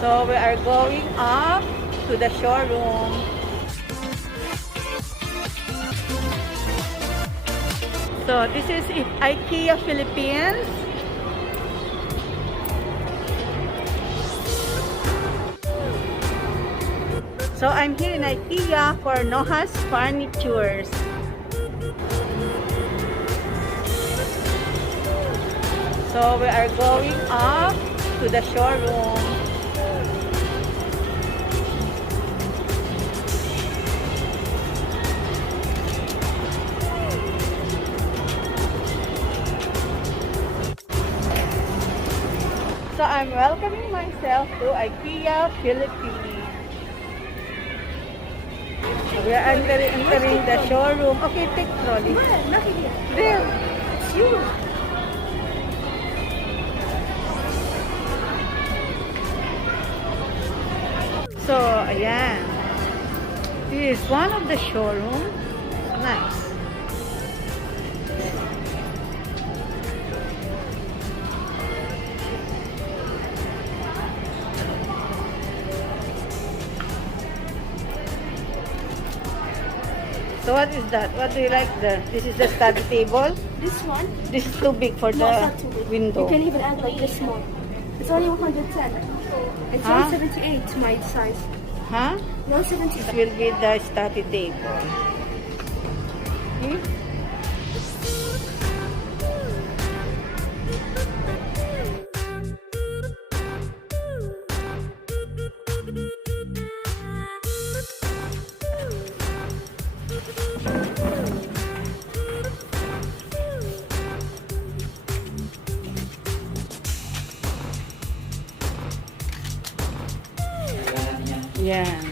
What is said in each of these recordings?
So we are going up to the showroom. So this is Ikea Philippines. So I'm here in Ikea for Noah's Furnitures. So we are going up to the showroom. So I'm welcoming myself to Ikea Philippines. We are entering the showroom. Okay, take trolley. There. It's you. So, ayan. This is one of the showroom. Nice. So what is that? What do you like there? This is the study table. This one? This is too big for No, the it's not too big. window. You can even add like this one. It's only 110. It's Huh? 178 my size. Huh? 178. This will be the study table. Hmm? Yan.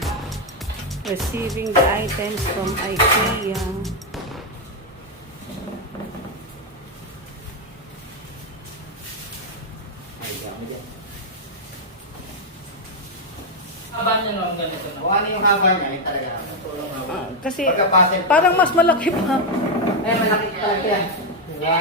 Receiving the items from Ikea. Haba niya no, ang ganito na. Kung ano yung haba niya, yung talaga. Tulong haba. Kasi Pagkapasin. parang mas malaki pa. Eh, malaki talaga yan. Diba?